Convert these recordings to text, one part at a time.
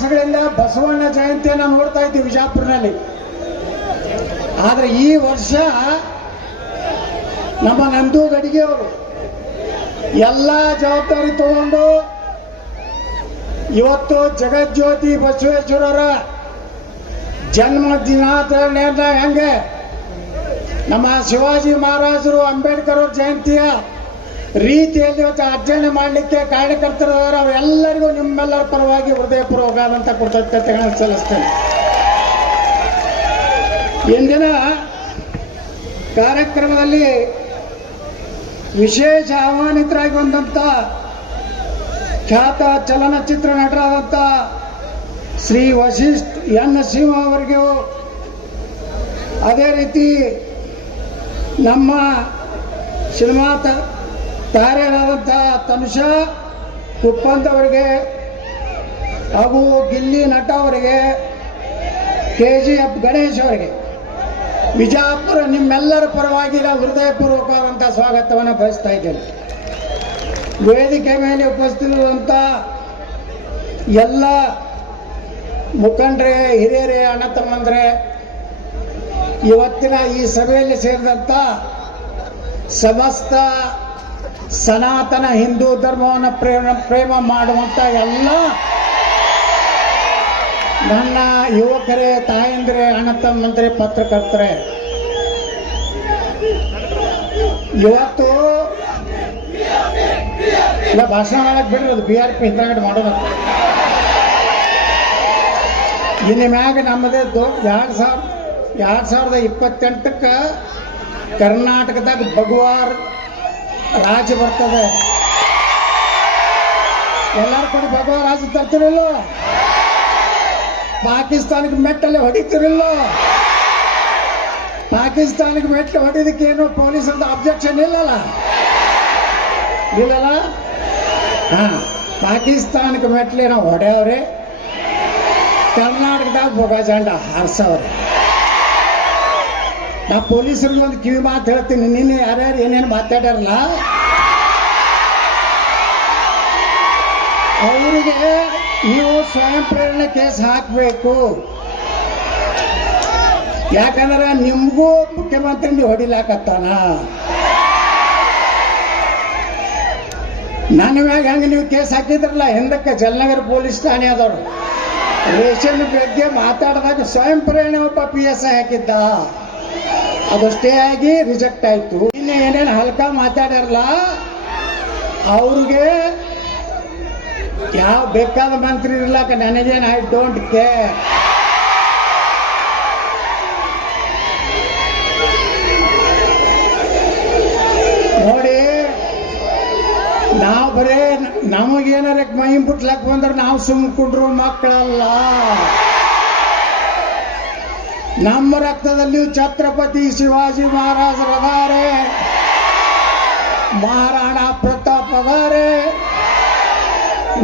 ವರ್ಷಗಳಿಂದ ಬಸವಣ್ಣ ಜಯಂತಿಯನ್ನು ನೋಡ್ತಾ ಇದ್ದೀವಿ ವಿಜಾಪುರನಲ್ಲಿ. ಆದರೆ ಈ ವರ್ಷ ನಮ್ಮ ನಂದು ಗಡಿಗೆ ಅವರು ಎಲ್ಲ ಜವಾಬ್ದಾರಿ ತಗೊಂಡು ಇವತ್ತು ಜಗಜ್ಯೋತಿ ಬಸವೇಶ್ವರರ ಜನ್ಮ ದಿನಾಚರಣೆಯನ್ನ ಹೆಂಗೆ ನಮ್ಮ ಶಿವಾಜಿ ಮಹಾರಾಜರು ಅಂಬೇಡ್ಕರ್ ಅವ್ರ ಜಯಂತಿಯ ರೀತಿಯಲ್ಲಿ ಇವತ್ತು ಆಚರಣೆ ಮಾಡಲಿಕ್ಕೆ ಕಾರ್ಯಕರ್ತರು ಅವರೆಲ್ಲರಿಗೂ ನಿಮ್ಮೆಲ್ಲರ ಪರವಾಗಿ ಹೃದಯಪೂರ್ವಕವಾದಂಥ ಕೃತಜ್ಞತೆಗಳನ್ನು ಸಲ್ಲಿಸ್ತೇನೆ. ಇಂದಿನ ಕಾರ್ಯಕ್ರಮದಲ್ಲಿ ವಿಶೇಷ ಆಹ್ವಾನಿತರಾಗಿ ಬಂದಂಥ ಖ್ಯಾತ ಚಲನಚಿತ್ರ ನಟರಾದಂಥ ಶ್ರೀ ವಶಿಷ್ಠ ಎನ್ ಸಿಂಹ ಅವರಿಗೂ, ಅದೇ ರೀತಿ ನಮ್ಮ ಸಿನಿಮಾ ತಾರೆಯರಾದಂಥ ತನುಷಾ ಕುಪ್ಪಂತ್ ಅವರಿಗೆ ಹಾಗೂ ಗಿಲ್ಲಿ ನಟ ಅವರಿಗೆ, KGF ಗಣೇಶ್ ಅವರಿಗೆ ವಿಜಾಪುರ ನಿಮ್ಮೆಲ್ಲರ ಪರವಾಗಿ ನಾವು ಹೃದಯಪೂರ್ವಕವಾದಂಥ ಸ್ವಾಗತವನ್ನು ಬಯಸ್ತಾ ಇದ್ದೇನೆ. ವೇದಿಕೆ ಮೇಲೆ ಉಪಸ್ಥಿತರಿರುವಂಥ ಎಲ್ಲ ಮುಖಂಡರೇ, ಹಿರಿಯರೇ, ಅಣ್ಣ ತಮ್ಮಂದ್ರೆ, ಇವತ್ತಿನ ಈ ಸಭೆಯಲ್ಲಿ ಸೇರಿದಂಥ ಸಮಸ್ತ ಸನಾತನ ಹಿಂದೂ ಧರ್ಮವನ್ನು ಪ್ರೇಮ ಮಾಡುವಂಥ ಎಲ್ಲ ನನ್ನ ಯುವಕರೇ, ತಾಯಂದಿರೇ, ಅಣ್ಣ ತಮ್ಮಂದ್ರೆ, ಪತ್ರಕರ್ತರೇ, ಇವತ್ತು ಇಲ್ಲ ಭಾಷಣ ಮಾಡಕ್ಕೆ ಬಿಡ್ರಿ, ಅದು BRP ಹಿಂದ್ಗಡೆ ಮಾಡೋದು. ಇನ್ನು ಮ್ಯಾಗ ನಮ್ಮದೇ 2028ಕ್ಕೆ ಕರ್ನಾಟಕದಾಗ ಭಗವಾರ್ ರಾಜ್ಯ ಬರ್ತದೆ. ಎಲ್ಲರ ಕಡೆ ಭಗವಾನ್ ರಾಜ್ಯ ತರ್ತಿರಲ್ಲ, ಪಾಕಿಸ್ತಾನಕ್ಕೆ ಮೆಟ್ಟಲ್ಲಿ ಹೊಡಿತಿರಲ್ಲ. ಪಾಕಿಸ್ತಾನಕ್ಕೆ ಮೆಟ್ಟಲು ಹೊಡಿದಕ್ಕೆ ಏನು ಪೊಲೀಸರದ ಅಬ್ಜೆಕ್ಷನ್ ಇಲ್ಲಲ್ಲ. ಪಾಕಿಸ್ತಾನಕ್ಕೆ ಮೆಟ್ಲೆ ನಾವು ಹೊಡೆಯವ್ರೆ, ಕರ್ನಾಟಕದಾಗ ಬೊಗಾಜಾಂಡ ಹಾರಿಸವ್ರೆ. ನಾ ಪೊಲೀಸರಿಗೆ ಒಂದು ಕಿವಿ ಮಾತು ಹೇಳ್ತೀನಿ, ನಿನ್ನೆ ಯಾರ್ಯಾರು ಏನೇನು ಮಾತಾಡ್ಯಾರಲ್ಲ ಅವರಿಗೆ ನೀವು ಸ್ವಯಂ ಪ್ರೇರಣೆ ಕೇಸ್ ಹಾಕಬೇಕು. ಯಾಕಂದ್ರೆ ನಿಮಗೂ ಮುಖ್ಯಮಂತ್ರಿ ನೀವು ಹೊಡಿಲಾಕತ್ತಾನ. ನನ್ನ ಮ್ಯಾಗ ಹಂಗೆ ನೀವು ಕೇಸ್ ಹಾಕಿದ್ರಲ್ಲ ಹಿಂದಕ್ಕೆ ಜಲನಗರ ಪೊಲೀಸ್ ಠಾಣೆ ಆದವರು ರೇಷನ್ ಬಗ್ಗೆ ಮಾತಾಡಿದಾಗ ಸ್ವಯಂ ಪ್ರೇರಣೆ ಒಬ್ಬ PSI ಹಾಕಿದ್ದ, ಅದು ಸ್ಟೇ ಆಗಿ ರಿಜೆಕ್ಟ್ ಆಯ್ತು. ಇನ್ನು ಏನೇನು ಹಲ್ಕ ಮಾತಾಡ್ಯಾರಲ್ಲ ಅವ್ರಿಗೆ ಯಾವ ಬೇಕಾದ ಮಂತ್ರಿ ಇರ್ಲಾಕ ನನಗೇನು ಐ ಡೋಂಟ್ ಕೇರ್. ನೋಡಿ, ನಾವು ಬರೇ ನಮಗೇನಾರ ಮೈ ಬಿಟ್ಲಕ್ ಬಂದ್ರೆ ನಾವು ಸುಮ್ಕೊಂಡ್ರು ಮಕ್ಕಳಲ್ಲ. ನಮ್ಮ ರಕ್ತದಲ್ಲಿ ಛತ್ರಪತಿ ಶಿವಾಜಿ ಮಹಾರಾಜರದಾರೆ, ಮಹಾರಾಣಾ ಪ್ರತಾಪ್ ಅದಾರೆ,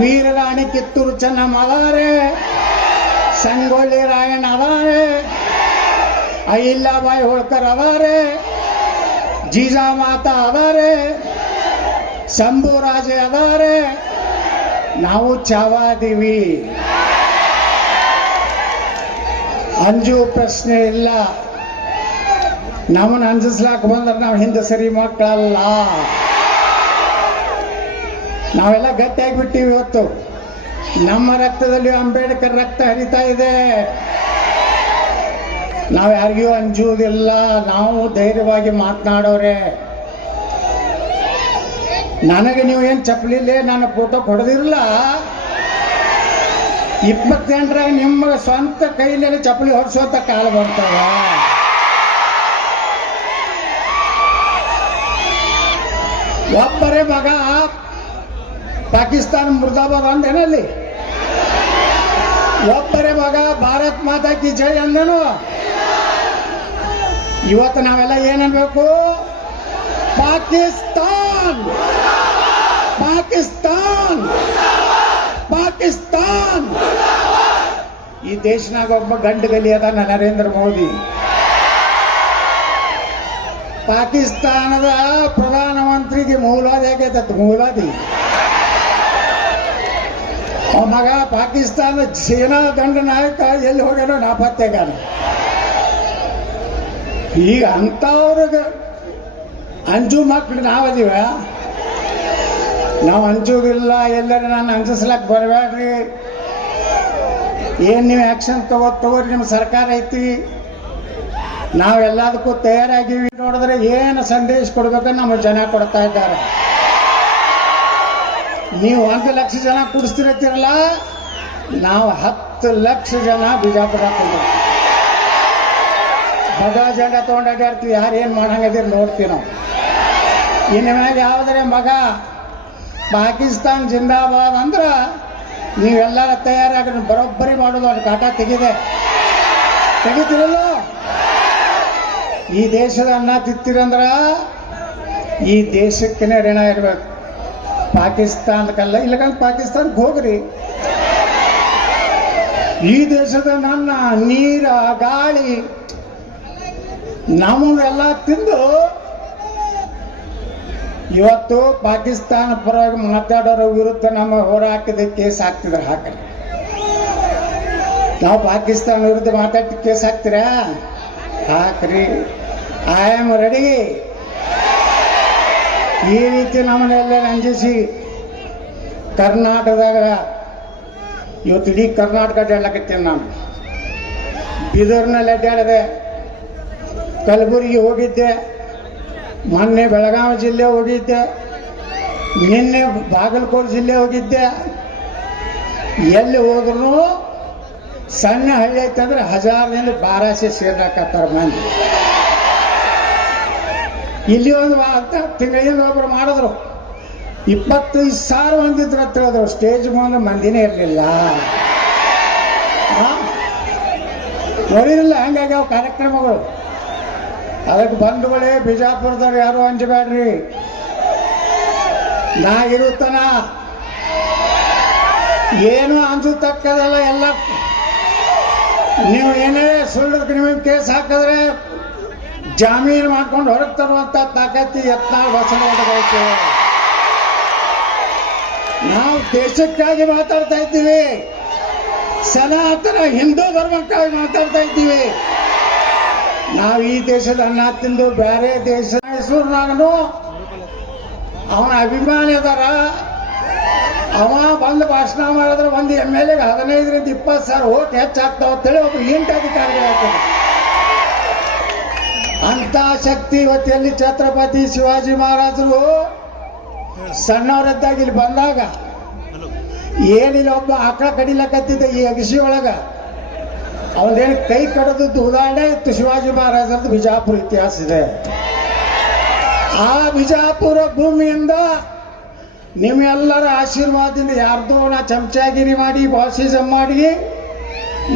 ವೀರರಾಣಿ ಕಿತ್ತೂರು ಚೆನ್ನಮ್ಮ ಅದಾರೆ, ಸಂಗೊಳ್ಳಿ ರಾಯಣ್ಣ ಅದಾರೆ, ಅಹಿಲ್ಯಾಬಾಯಿ ಹೋಳ್ಕರ್ ಅದಾರೆ, ಜೀಜಾಮಾತಾ ಅದಾರೆ, ಶಂಭುರಾಜೆ ಅದಾರೆ. ನಾವು ಚಾವಾದೀವಿ, ಅಂಜು ಪ್ರಶ್ನೆ ಇಲ್ಲ. ನಮ್ಮನ್ನು ಅಂಜಿಸ್ಲಾಕ ಬಂದ್ರೆ ನಾವು ಹಿಂದೆ ಸರಿ ಮಕ್ಕಳಲ್ಲ. ನಾವೆಲ್ಲ ಗಟ್ಟಿಯಾಗಿಬಿಟ್ಟಿವಿ. ಇವತ್ತು ನಮ್ಮ ರಕ್ತದಲ್ಲಿ ಅಂಬೇಡ್ಕರ್ ರಕ್ತ ಹರಿತಾ ಇದೆ. ನಾವು ಯಾರಿಗೂ ಅಂಜುವುದಿಲ್ಲ, ನಾವು ಧೈರ್ಯವಾಗಿ ಮಾತನಾಡೋರೆ. ನನಗೆ ನೀವು ಏನು ಚಪ್ಪಲಿಲ್ಲೇ ನನ್ನ ಫೋಟೋ ಕೊಡೋದಿರಲ್ಲ. 28ರಾಗ ನಿಮ್ಮ ಸ್ವಂತ ಕೈಯಲ್ಲಿ ಚಪ್ಪಲಿ ಹೊಡ್ಸೋತ ಕಾಲ ಬರ್ತವ. ಒಬ್ಬರೇ ಮಗ ಪಾಕಿಸ್ತಾನ ಮುರ್ದಾಬಾದ್ ಅಂದೇನಲ್ಲಿ, ಒಬ್ಬರೇ ಮಗ ಭಾರತ್ ಮಾತಾ ಕಿ ಜೈ ಅಂದನು. ಇವತ್ತು ನಾವೆಲ್ಲ ಏನನ್ಬೇಕು? ಪಾಕಿಸ್ತಾನ್ ಪಾಕಿಸ್ತಾನ್ ಪಾಕಿಸ್ತಾನ್. ಈ ದೇಶನಾಗ ಒಬ್ಬ ಗಂಡಗಲಿ ಅದಾನ, ನರೇಂದ್ರ ಮೋದಿ. ಪಾಕಿಸ್ತಾನದ ಪ್ರಧಾನಮಂತ್ರಿಗೆ ಮೂಲವಾದಿ ಆಗೈತ. ಮೂಲವಾದಿ ಮಗ ಪಾಕಿಸ್ತಾನ ಸೇನಾ ದಂಡ ನಾಯಕ ಎಲ್ಲಿ ಹೋಗ್ಯಾನೋ ನಾಪತ್ತೆಗಾನ. ಈಗ ಅಂಥವ್ರಿಗೆ ಅಂಜು ಮಕ್ಳು ನಾವದೀವ, ನಾವು ಅಂಜೋದಿಲ್ಲ. ಎಲ್ಲರೂ ನಾನು ಅಂಜಿಸ್ಲಕ್ಕೆ ಬರಬೇಡ್ರಿ, ಏನು ನೀವು ಆ್ಯಕ್ಷನ್ ತಗೋರಿ, ನಿಮ್ಮ ಸರ್ಕಾರ ಐತಿ, ನಾವೆಲ್ಲದಕ್ಕೂ ತಯಾರಾಗಿವಿ. ನೋಡಿದ್ರೆ ಏನು ಸಂದೇಶ ಕೊಡ್ಬೇಕಂತ ನಮ್ಮ ಜನ ಕೊಡ್ತಾ ಇದ್ದಾರೆ. ನೀವು 1 ಲಕ್ಷ ಜನ ಕೂಡಿಸ್ತಿರತ್ತಿರಲ್ಲ, ನಾವು 10 ಲಕ್ಷ ಜನ ಬಿಜಾಪುರ ಹಾಕೊಂಡು ಬಡ ಜಂಡ ತೊಗೊಂಡು ಅಡ್ಡಾಡ್ತೀವಿ. ಯಾರೇನು ಮಾಡಂಗದಿರಿ ನೋಡ್ತೀವಿ ನಾವು. ಇನ್ನು ಮ್ಯಾಗ ಯಾವುದ್ರೆ ಮಗ ಪಾಕಿಸ್ತಾನ ಜಿಂದಾಬಾದ್ ಅಂದ್ರೆ ನೀವೆಲ್ಲರ ತಯಾರಾಗಿ ಬರೋಬ್ಬರಿ ಮಾಡೋದು. ಅವ್ರ ಕಾಟ ತೆಗಿತೀರಲ್ಲ. ಈ ದೇಶದ ಅನ್ನ ತಿತ್ತಿರಂದ್ರ ಈ ದೇಶಕ್ಕೆ ಋಣ ಇರ್ಬೇಕು, ಪಾಕಿಸ್ತಾನಕ್ಕಲ್ಲ. ಇಲ್ಲಕಂದ್ರೆ ಪಾಕಿಸ್ತಾನಕ್ಕೆ ಹೋಗ್ರಿ. ಈ ದೇಶದ ನನ್ನ ನೀರ ಗಾಳಿ ನಮಗೆಲ್ಲ ತಿಂದು ಇವತ್ತು ಪಾಕಿಸ್ತಾನ ಪರವಾಗಿ ಮಾತಾಡೋರ ವಿರುದ್ಧ ನಮ್ಮ ಹೋರಾಟದ ಕೇಸ್ ಹಾಕ್ತಿದ್ರು. ಹಾಕಲಿ, ನಾವು ಪಾಕಿಸ್ತಾನ ವಿರುದ್ಧ ಮಾತಾಡ್ತಿ ಕೇಸ್ ಹಾಕ್ತೀರಾ? ಹಾಕ್ರಿ, ಐ ಆಮ್ ರೆಡಿ. ಈ ರೀತಿ ನಮ್ಮನ್ನೆಲ್ಲ ರಂಜಿಸಿ ಕರ್ನಾಟಕದಾಗ ಇವತ್ತು ಇಡೀ ಕರ್ನಾಟಕ ಅಡ್ಡಾಡ್ಲಕತ್ತೀನಿ. ನಾನು ಬೀದರ್ನಲ್ಲಿ ಅಡ್ಡಾಡಿದೆ, ಕಲಬುರಗಿ ಹೋಗಿದ್ದೆ, ಮೊನ್ನೆ ಬೆಳಗಾವಿ ಜಿಲ್ಲೆ ಹೋಗಿದ್ದೆ, ನಿನ್ನೆ ಬಾಗಲಕೋಟೆ ಜಿಲ್ಲೆ ಹೋಗಿದ್ದೆ. ಎಲ್ಲಿ ಹೋದ್ರು ಸಣ್ಣ ಹಳ್ಳಿ ಐತಂದ್ರೆ 1000ದಿಂದ 1200 ಸೇರ್ಲಾಕತ್ತಾರ ಮಂದಿ. ಇಲ್ಲಿ ಒಂದು ತಿಂಗಳಿಂದ ಒಬ್ಬರು ಮಾಡಿದ್ರು 25,000 ಮಂದಿದ್ರು ಅಂತ ಹೇಳಿದ್ರು. ಸ್ಟೇಜ್ ಮುಂದೆ ಮಂದಿನೇ ಇರಲಿಲ್ಲ. ನೋಡಿರಲಿಲ್ಲ ಹಂಗಾಗಿ ಅವು ಕಾರ್ಯಕ್ರಮಗಳು. ಅದಕ್ಕೆ ಬಂಧುಗಳೇ, ಬಿಜಾಪುರದವ್ರು ಯಾರು ಅಂಜಬೇಡ್ರಿ. ನಾ ಇರುತ್ತನ ಏನು ಅನ್ಸತಕ್ಕದಲ್ಲ. ಎಲ್ಲ ನೀವು ಏನೇ ಸುಳ್ಳು ನಿಮಗೆ ಕೇಸ್ ಹಾಕಿದ್ರೆ ಜಾಮೀನು ಮಾಡ್ಕೊಂಡು ಹೊರಗೆ ತರುವಂತ ತಾಕತ್ತಿ ಯತ್ನಾಳ್ ಬಸವನಗೌಡರು. ನಾವು ದೇಶಕ್ಕಾಗಿ ಮಾತಾಡ್ತಾ ಇದ್ದೀವಿ, ಸನಾತನ ಹಿಂದೂ ಧರ್ಮಕ್ಕಾಗಿ ಮಾತಾಡ್ತಾ ಇದ್ದೀವಿ. ನಾವು ಈ ದೇಶದ ಅನ್ನ ತಿಂದು ಬೇರೆ ದೇಶ ಮೈಸೂರಿನಾಗನು ಅವನ ಅಭಿಮಾನಿ ಅದಾರ. ಅವ ಬಂದು ಭಾಷಣ ಮಾಡಿದ್ರೆ ಒಂದು MLA 15ರಿಂದ 20,000 ಓಟ್ ಹೆಚ್ಚಾಗ್ತಾವ ಅಂತೇಳಿ ಒಬ್ಬ ಇಂಟ ಅಧಿಕಾರಿಗಳಾಗ್ತದೆ. ಅಂತ ಶಕ್ತಿ ಇವತ್ತು ಎಲ್ಲಿ ಛತ್ರಪತಿ ಶಿವಾಜಿ ಮಹಾರಾಜರು ಸಣ್ಣವರಿದ್ದಾಗ ಇಲ್ಲಿ ಬಂದಾಗ ಏನಿಲ್ಲ, ಒಬ್ಬ ಆಕಳ ಕಡಿಲಕತ್ತಿದ್ದ ಈ ಅಗಸಿ ಒಳಗ ಅವನೇನು ಕೈ ಕಡದದ್ದು ಉದಾಹರಣೆ ಇತ್ತು. ಶಿವಾಜಿ ಮಹಾರಾಜರದ್ದು ಬಿಜಾಪುರ ಇತಿಹಾಸ ಇದೆ. ಆ ಬಿಜಾಪುರ ಭೂಮಿಯಿಂದ ನಿಮ್ಮೆಲ್ಲರ ಆಶೀರ್ವಾದದಿಂದ ಯಾರ್ದೋ ನಾ ಚಮಚಾಗಿರಿ ಮಾಡಿ ಬಾಸಿಸಮ್ ಮಾಡಿ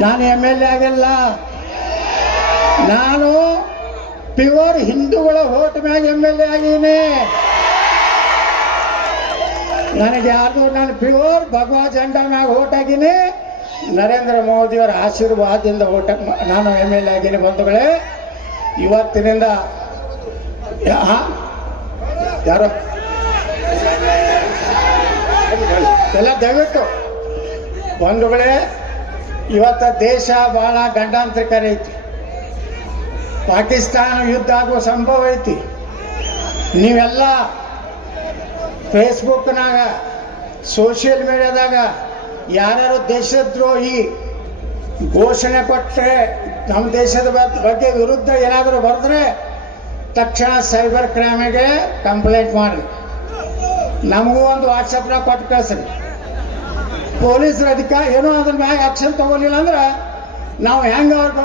ನಾನು MLA ಆಗಿಲ್ಲ. ನಾನು ಪ್ಯೂರ್ ಹಿಂದೂಗಳ ಓಟ್ ಮ್ಯಾಗ MLA ಆಗೀನಿ. ನನಗೆ ಯಾರ್ದು ನಾನು ಪ್ಯೂರ್ ಭಗವಾ ಜಂಡಾ ಮ್ಯಾಗ ಓಟ್ ಆಗೀನಿ. ನರೇಂದ್ರ ಮೋದಿಯವರ ಆಶೀರ್ವಾದದಿಂದ ಓಟ್ ನಾನು MLA ಆಗೀನಿ. ಬಂಧುಗಳೇ, ಇವತ್ತಿನಿಂದ ಯಾರು ಎಲ್ಲ ದಯವಿಟ್ಟು ಬಂಧುಗಳೇ, ಇವತ್ತ ದೇಶ ಬಹಳ ಗಂಡಾಂತರಿಕರ ಐತಿ. ಪಾಕಿಸ್ತಾನ ಯುದ್ಧ ಆಗುವ ಸಂಭವ ಐತಿ. ನೀವೆಲ್ಲ ಫೇಸ್ಬುಕ್ನಾಗ ಸೋಷಿಯಲ್ ಮೀಡಿಯಾದಾಗ ಯಾರ್ಯಾರು ದೇಶದ್ರೋಹಿ ಘೋಷಣೆ ಕೊಟ್ಟರೆ, ನಮ್ಮ ದೇಶದ ಬಗ್ಗೆ ವಿರುದ್ಧ ಏನಾದರೂ ಬರೆದ್ರೆ ತಕ್ಷಣ ಸೈಬರ್ ಕ್ರೈಮಿಗೆ ಕಂಪ್ಲೇಂಟ್ ಮಾಡಿ ನಮಗೂ ಒಂದು ವಾಟ್ಸಪ್ನಾಗ ಕೊಟ್ಟು ಕಳಿಸ್ರಿ. ಪೊಲೀಸರ ಅಧಿಕಾರ ಏನೋ ಅದ್ರ ಮ್ಯಾಗ ಆಕ್ಷನ್ ತಗೊಳ್ಳಿಲ್ಲ ಅಂದ್ರೆ ನಾವು ಹೆಂಗೆ ಅವ್ರಿಗೆ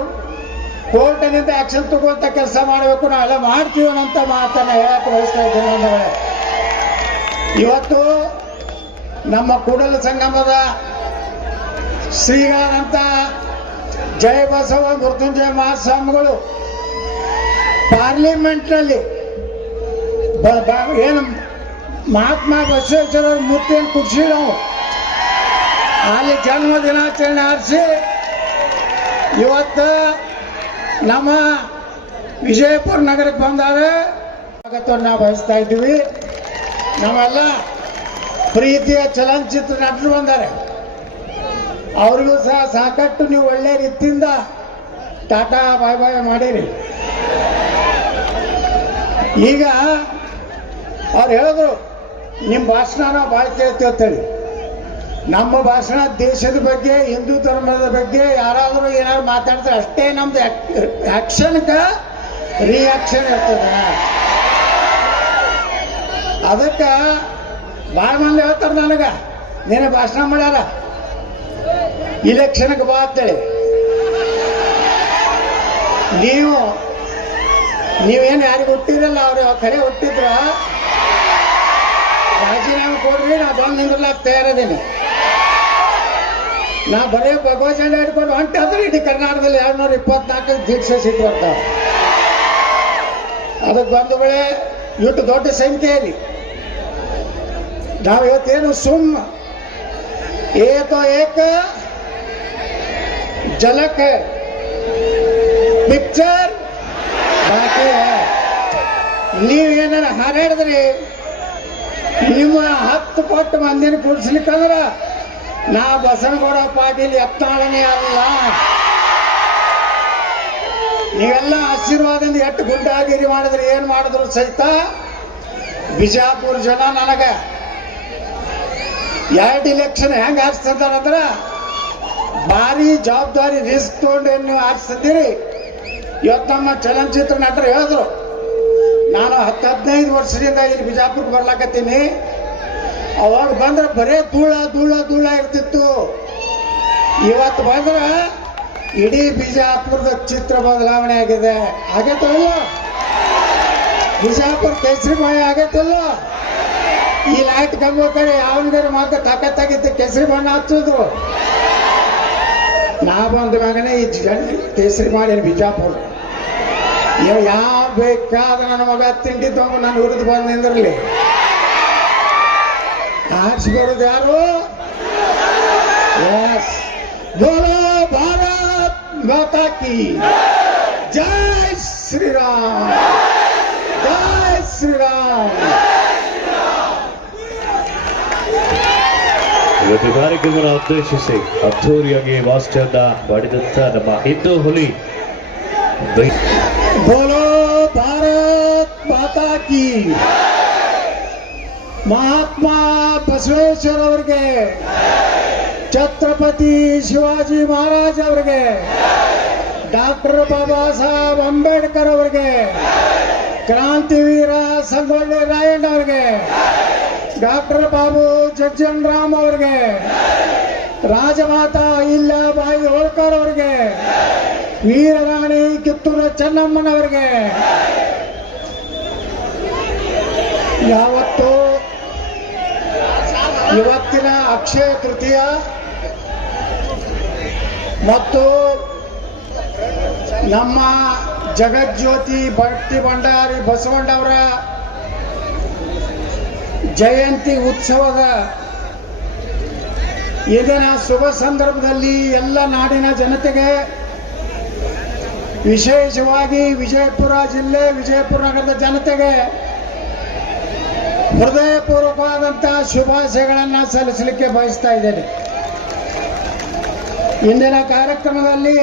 ಕೋರ್ಟಿನಿಂದ ಆಕ್ಷನ್ ತಗೊಳ್ತ ಕೆಲಸ ಮಾಡಬೇಕು, ನಾವೆಲ್ಲ ಮಾಡ್ತೀವಿ ಅಂತ ಮಾತನ್ನ ಹೇಳಕ್ಕೆ ಬಯಸ್ತಾ ಇದ್ದೇನೆ. ಬಂಧುಗಳೇ, ಇವತ್ತು ನಮ್ಮ ಕೂಡಲ ಸಂಗಮದ ಶ್ರೀಗಳಂತ ಜಯ ಬಸವ ಮೃತ್ಯುಂಜಯ ಮಹಾಸ್ವಾಮಿಗಳು ಪಾರ್ಲಿಮೆಂಟ್ನಲ್ಲಿ ಏನು ಮಹಾತ್ಮ ಬಸವೇಶ್ವರ ಮೂರ್ತಿಯನ್ನು ಕುಡಿಸಿ ನಾವು ಅಲ್ಲಿ ಜನ್ಮ ದಿನಾಚರಣೆ ಆರಿಸಿ ಇವತ್ತು ನಮ್ಮ ವಿಜಯಪುರ ನಗರಕ್ಕೆ ಬಂದಾರೆ. ಸ್ವಾಗತವನ್ನು ನಾವು ಬಯಸ್ತಾ ಇದ್ದೀವಿ. ನಮ್ಮೆಲ್ಲ ಪ್ರೀತಿಯ ಚಲನಚಿತ್ರ ನಟರು ಬಂದಾರೆ. ಅವ್ರಿಗೂ ಸಹ ಸಾಕಷ್ಟು ನೀವು ಒಳ್ಳೆ ರೀತಿಯಿಂದ ಟಾಟಾ ಬಾಯ್ ಬಾಯ್ ಮಾಡಿರಿ. ಈಗ ಅವ್ರು ಹೇಳಿದ್ರು ನಿಮ್ಮ ಭಾಷಣ ನಾವು ಭಾಳ ಕೇಳ್ತೀವಿ ಅಂತೇಳಿ. ನಮ್ಮ ಭಾಷಣ ದೇಶದ ಬಗ್ಗೆ, ಹಿಂದೂ ಧರ್ಮದ ಬಗ್ಗೆ ಯಾರಾದರೂ ಏನಾದ್ರು ಮಾತಾಡ್ತಾರೆ ಅಷ್ಟೇ. ನಮ್ದು ಆಕ್ಷನ್ಗೆ ರಿಯಾಕ್ಷನ್ ಇರ್ತದೆ. ಅದಕ್ಕೆ ಭಾಳ ಮಂದಿ ಹೇಳ್ತಾರೆ ನನಗೆ, ನೀನು ಭಾಷಣ ಮಾಡ್ಯಾರ ಇಲೆಕ್ಷನ್ಗೆ ಬಾ ಅಂತೇಳಿ. ನೀವೇನು ಯಾರಿಗೆ ಹುಟ್ಟಿರಲ್ಲ, ಅವ್ರು ಕರೆ ಹುಟ್ಟಿದ್ರ ರಾಜೀನಾಮೆ ಕೊಡ್ರಿ, ನಾ ಬಂದು ನಿಂದ್ರಲಾಕ ತಯಾರದೀನಿ. ನಾ ಬರೀ ಭಗವತ್ ಜೆಂಡ ಹಿಡ್ಕೊಂಡು ಹೊಂಟಾದ್ರೆ ಇಡೀ ಕರ್ನಾಟಕದಲ್ಲಿ 224 ದೀಕ್ಷೆ ಸೀಟ್ ಬರ್ತಾವೆ. ಅದಕ್ಕೆ ಬಂದು ಬೆಳೆ ಇಟ್ಟು ದೊಡ್ಡ ಸಂಖ್ಯೆಯಲ್ಲಿ ನಾವು ಇವತ್ತೇನು ಸುಮ್ಮ ಏತೋ ಏಕ झलक है, ಪಿಕ್ಚರ್ ಬಾಕಿ. ನೀವೇನಾರ ಹಾರಾಡಿದ್ರಿ ನಿಮ್ಮ 10 ಕೋಟಿ ಮಂದಿನ ಕೂಡಿಸ್ಲಿಕ್ಕಂದ್ರ ನಾ ಬಸನಗೌಡ ಪಾಟೀಲ್ ಎತ್ತಾಳನೇ ಅಲ್ಲ. ನೀವೆಲ್ಲ ಆಶೀರ್ವಾದದಿಂದ ಎಷ್ಟು ಗುಂಡಾಗಿರಿ ಮಾಡಿದ್ರೆ ಏನ್ ಮಾಡಿದ್ರು ಸಹಿತ ಬಿಜಾಪುರ ಜನ ನನಗ 2 ಇಲೆಕ್ಷನ್ ಹೆಂಗ್ ಆರಿಸ್ತಿದ್ದಾರಂದ್ರ ಭಾರಿ ಜವಾಬ್ದಾರಿ ರಿಸ್ಕ್ ತಗೊಂಡು ನೀವು ಆರಿಸ್ತಿದ್ದೀರಿ. ಇವತ್ತು ನಮ್ಮ ಚಲನಚಿತ್ರ ನಟರು ಹೇಳಿದ್ರು, ನಾನು 10-15 ವರ್ಷದಿಂದ ಇಲ್ಲಿ ಬಿಜಾಪುರಕ್ಕೆ ಬರ್ಲಾಕತ್ತೀನಿ. ಅವಾಗ ಬಂದ್ರೆ ಬರೇ ಧೂಳ ಇರ್ತಿತ್ತು. ಇವತ್ತು ಬಂದ್ರೆ ಇಡೀ ಬಿಜಾಪುರದ ಚಿತ್ರ ಬದಲಾವಣೆ ಆಗಿದೆ. ಆಗೈತಲ್ಲ ಬಿಜಾಪುರ ಕೇಸರಿಮಯ ಆಗೈತಲ್ಲ. ಈ ಲೈಟ್ ಕಂಬ ಕಡೆ ಯಾವನಿಗಾರ ಮಾತ್ರ ತಾಕತ್ತಾಗಿತ್ತು ಕೇಸರಿ ಬಣ್ಣ ಹಚ್ಚೋದು. ನಾ ಬಂದ ಮಗನೇ ಈ ಕೇಸರಿ ಮಾಡಿ ಬಿಜಾಪುರ. ಯಾವ ಬೇಕಾದ ನನ್ನ ಮಗ ತಿಂಡಿದ್ದು ನಾನು ಹುರಿದು ಬಂದು ನಿಂದಿರಲಿ. ಆರಿಸಿಬರೋದು ಯಾರು? ಎಸ್, ಬೋಲೋ ಭಾರತ್ ಮಾತಾ ಕಿ ಜೈ ಶ್ರೀರಾಮ್, ಜೈ ಶ್ರೀರಾಮ್. ಇವತ್ತು ಕಾರ್ಯಕ್ರಮವನ್ನು ಉದ್ದೇಶಿಸಿ ಅದ್ದೂರಿಯಾಗಿ ವಾಸ್ತವ್ಯ ಮಾಡಿದಂತ ನಮ್ಮ ಹಿಂದೂ ಹುಲಿ ಬೋಲೋ ಭಾರತ್ ಮಾತಾ ಕಿ, ಮಹಾತ್ಮ ಬಸವೇಶ್ವರ ಅವರಿಗೆ, ಛತ್ರಪತಿ ಶಿವಾಜಿ ಮಹಾರಾಜ್ ಅವರಿಗೆ, ಡಾಕ್ಟರ್ ಬಾಬಾ ಸಾಹೇಬ್ ಅಂಬೇಡ್ಕರ್ ಅವರಿಗೆ, ಕ್ರಾಂತಿವೀರ ಸಂಗೊಳ್ಳಿ ರಾಯಣ್ಣ ಅವರಿಗೆ, ಡಾಕ್ಟರ್ ಬಾಬು ಜಗ್ಜನ್ ರಾಮ್ ಅವರಿಗೆ, ರಾಜಮಾತಾ ಅಹಿಲ್ಯಾಬಾಯಿ ಹೋಳ್ಕರ್ ಅವರಿಗೆ, ವೀರರಾಣಿ ಕಿತ್ತೂರು ಚೆನ್ನಮ್ಮನವರಿಗೆ, ಯಾವತ್ತು ಇವತ್ತಿನ ಅಕ್ಷಯ ತೃತೀಯ ಮತ್ತು ನಮ್ಮ ಜಗಜ್ಯೋತಿ ಭಕ್ತಿ ಭಂಡಾರಿ ಬಸವಣ್ಣವರ ಜಯಂತಿ ಉತ್ಸವದ ಇದನ್ನ ಶುಭ ಸಂದರ್ಭದಲ್ಲಿ ಎಲ್ಲ ನಾಡಿನ ಜನತೆಗೆ, ವಿಶೇಷವಾಗಿ ವಿಜಯಪುರ ಜಿಲ್ಲೆ ವಿಜಯಪುರ ನಗರದ ಜನತೆಗೆ ಹೃದಯಪೂರ್ವಕವಾದಂತಹ ಶುಭಾಶಯಗಳನ್ನು ಸಲ್ಲಿಸಲಿಕ್ಕೆ ಬಯಸ್ತಾ ಇದ್ದೇನೆ. ಇಂದಿನ ಕಾರ್ಯಕ್ರಮದಲ್ಲಿ